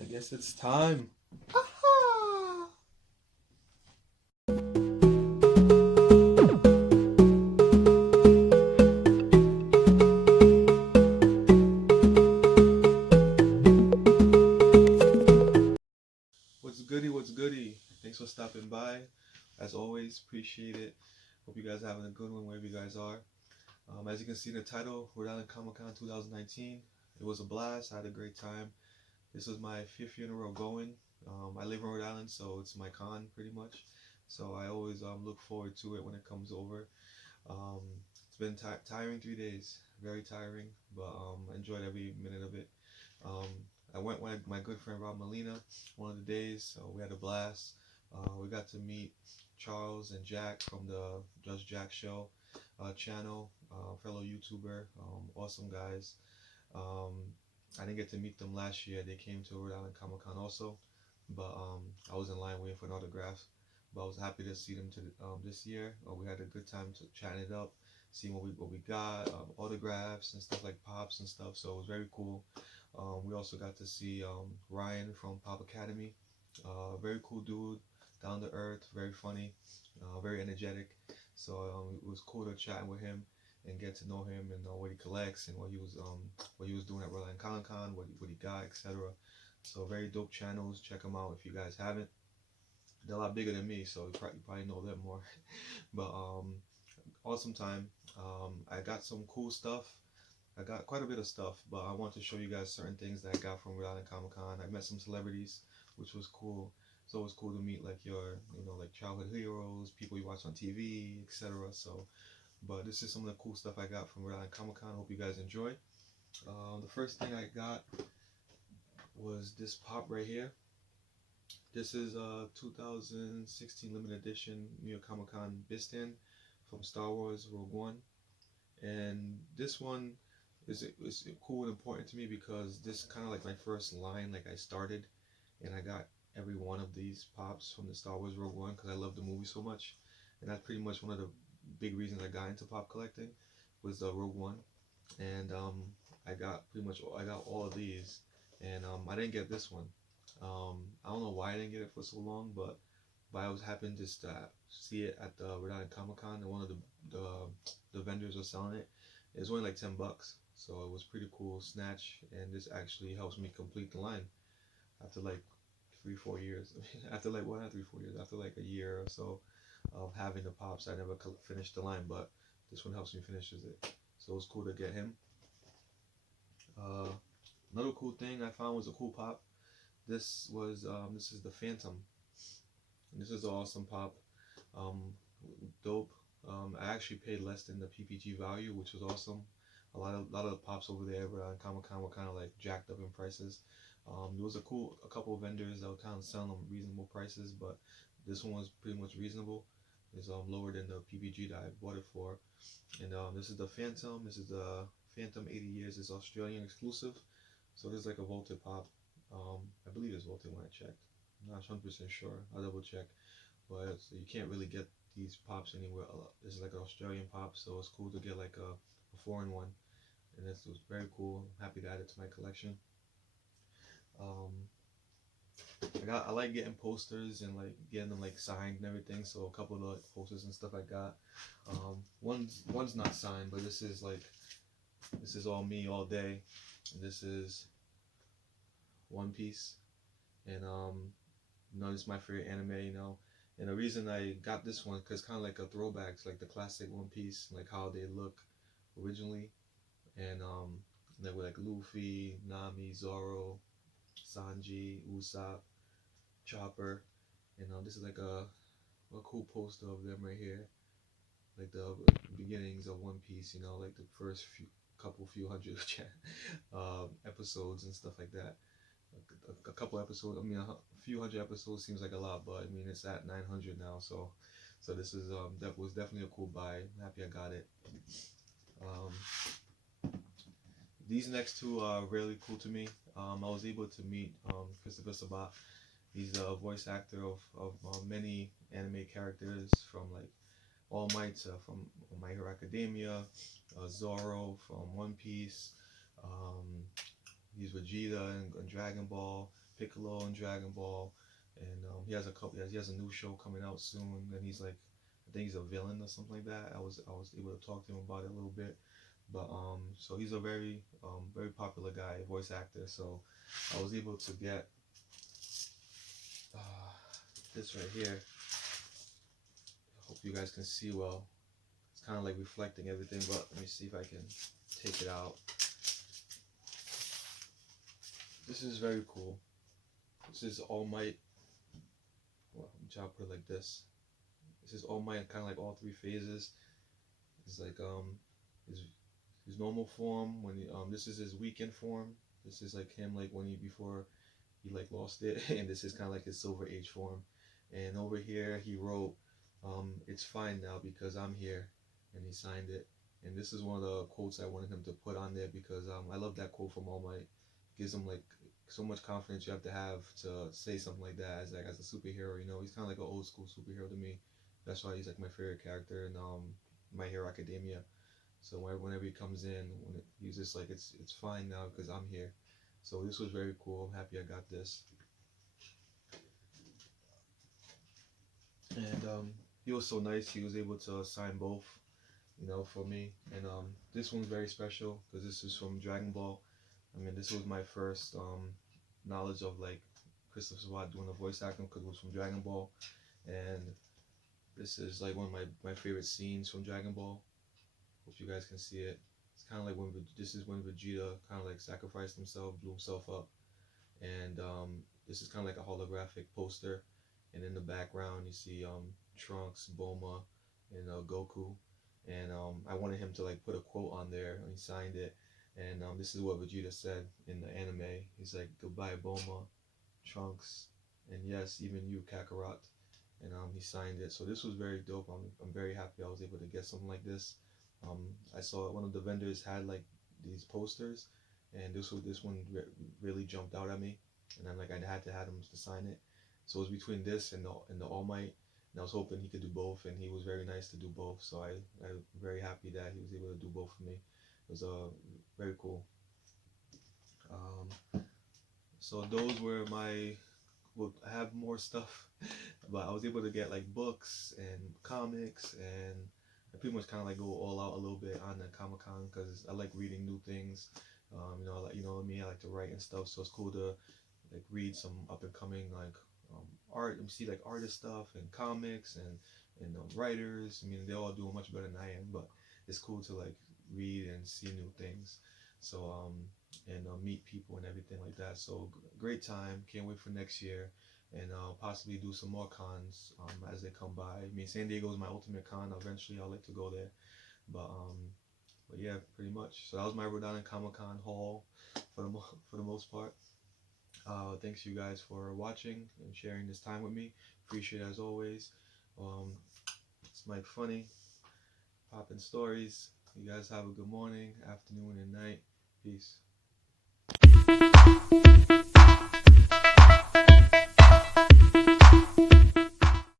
I guess it's time. Aha! What's goody? What's goody? Thanks for stopping by. As always, appreciate it. Hope you guys are having a good one wherever you guys are. As you can see in the title, Rhode Island Comic Con 2019. It was a blast. I had a great time. This was my fifth year in a row going. I live in Rhode Island, so it's my con pretty much. So I always look forward to it when it comes over. Um, it's been tiring 3 days, very tiring, but I enjoyed every minute of it. Um, I went with my good friend Rob Molina one of the days, so we had a blast. We got to meet Charles and Jack from the Just Jack Show channel, fellow YouTuber, awesome guys. Um, I didn't get to meet them last year. They came to Rhode Island Comic Con also, but I was in line waiting for an autograph. But I was happy to see them this year. We had a good time to chatting it up, seeing what we got, autographs and stuff like pops and stuff. So it was very cool. We also got to see Ryan from Pop Academy. Very cool dude, down to earth, very funny, very energetic. So it was cool to chat with him and get to know him and know what he collects and what he was doing at Rhode Island Comic Con, what he got, etc. So very dope channels. Check them out if you guys haven't. They're a lot bigger than me, so you probably know them more. But awesome time. I got some cool stuff. I got quite a bit of stuff, but I want to show you guys certain things that I got from Rhode Island Comic Con. I met some celebrities, which was cool. It's always cool to meet like your, like childhood heroes, people you watch on TV, etc. So, but this is some of the cool stuff I got from Rhode Island Comic Con. Hope you guys enjoy. The first thing I got was this pop right here. This is a 2016 limited edition New York Comic Con Bistan from Star Wars Rogue One, and this one is cool and important to me because this kind of like my first line. Like I started, and I got every one of these pops from the Star Wars Rogue One because I love the movie so much, and that's pretty much one of the big reasons I got into pop collecting was the Rogue One, and I got all of these, and I didn't get this one. I don't know why I didn't get it for so long, but I was happened just to see it at the Rhode Island Comic Con, and one of the the vendors was selling it. It was only like $10, so it was pretty cool snatch, and this actually helps me complete the line after like 3 4 years. After like well not 3 4 years, after like a year or so of having the pops, I never finished the line, but this one helps me finishes it. So it was cool to get him. Uh, Another cool thing I found was a cool pop. This is the Phantom. And this is an awesome pop. Um, Dope. I actually paid less than the PPG value, which was awesome. A lot of the pops over there at Comic Con were kind of like jacked up in prices. There was a couple of vendors that were kind of selling them reasonable prices, but this one was pretty much reasonable. It's lower than the PPG that I bought it for. And this is the Phantom. This is the Phantom 80 years. It's Australian exclusive. So this is like a vaulted pop. I believe it's vaulted when I checked. I'm not 100% sure. I'll double check. But you can't really get these pops anywhere. This is like an Australian pop, so it's cool to get like a foreign one. And this was very cool. I'm happy to add it to my collection. Um, I like getting posters and like getting them like signed and everything. So a couple of the posters and stuff I got. One's not signed, but this is all me all day. And this is One Piece, and this is my favorite anime. And the reason I got this one because kind of like a throwback to like the classic One Piece, like how they look originally, and they were like Luffy, Nami, Zoro, Sanji, Usopp, Chopper, and this is like a cool poster of them right here, like the beginnings of One Piece. Like the first few hundred episodes and stuff like that. A couple episodes. I mean, a few hundred episodes seems like a lot, but I mean it's at 900 now. So this is that was definitely a cool buy. I'm happy I got it. Um, these next two are really cool to me. I was able to meet Christopher Sabat. He's a voice actor of many anime characters from like All Might from My Hero Academia, Zoro from One Piece. Um, he's Vegeta in Dragon Ball. Piccolo and Dragon Ball, and he has a couple. He has a new show coming out soon, and he's like, I think he's a villain or something like that. I was able to talk to him about it a little bit, but so he's a very popular guy, voice actor. So I was able to get this right here. I hope you guys can see well. It's kind of like reflecting everything, but let me see if I can take it out. This is very cool. This is All Might. Well, I'm trying to put it like this. This is All Might, kind of like all three phases. It's like his normal form when he, this is his weekend form. This is like him like when he before he like lost it, and this is kind of like his Silver Age form. And over here he wrote, "It's fine now because I'm here," and he signed it. And this is one of the quotes I wanted him to put on there because I love that quote from All Might. Gives him like so much confidence you have to say something like that as a superhero. You know, he's kind of like an old school superhero to me. That's why he's like my favorite character in My Hero Academia. So whenever he comes in, he's just like, it's fine now because I'm here. So this was very cool. I'm happy I got this. And he was so nice. He was able to sign both, you know, for me. And this one's very special because this is from Dragon Ball. I mean, this was my first knowledge of like Christopher Swat doing the voice acting because it was from Dragon Ball. And this is like one of my favorite scenes from Dragon Ball. Hope you guys can see it. It's kind of like this is when Vegeta kind of like sacrificed himself, blew himself up. And this is kind of like a holographic poster. And in the background, you see Trunks, Bulma, and Goku. And I wanted him to like put a quote on there, and he signed it. And this is what Vegeta said in the anime. He's like, "Goodbye, Bulma, Trunks, and yes, even you, Kakarot." And he signed it. So this was very dope. I'm very happy I was able to get something like this. I saw one of the vendors had like these posters, and this one really jumped out at me. And I'm like, I had to have him to sign it. So it was between this and the All Might. And I was hoping he could do both, and he was very nice to do both. So I'm very happy that he was able to do both for me. It was very cool. So those were my. Well, I have more stuff, but I was able to get like books and comics, and I pretty much kind of like go all out a little bit on the Comic-Con because I like reading new things. You know, like, you know me, I like to write and stuff, so it's cool to like read some up and coming like art and see like artist stuff and comics and writers. I mean, they're all doing much better than I am, but it's cool to like read and see new things. So and meet people and everything like that. So great time. Can't wait for next year, and possibly do some more cons as they come by. I mean, San Diego is my ultimate con. Eventually, I'd like to go there, but yeah, pretty much. So that was my Rhode Island Comic-Con haul for the most part. Thanks you guys for watching and sharing this time with me. Appreciate it as always. It's Mike Funny, popping stories. You guys have a good morning, afternoon, and night. Peace.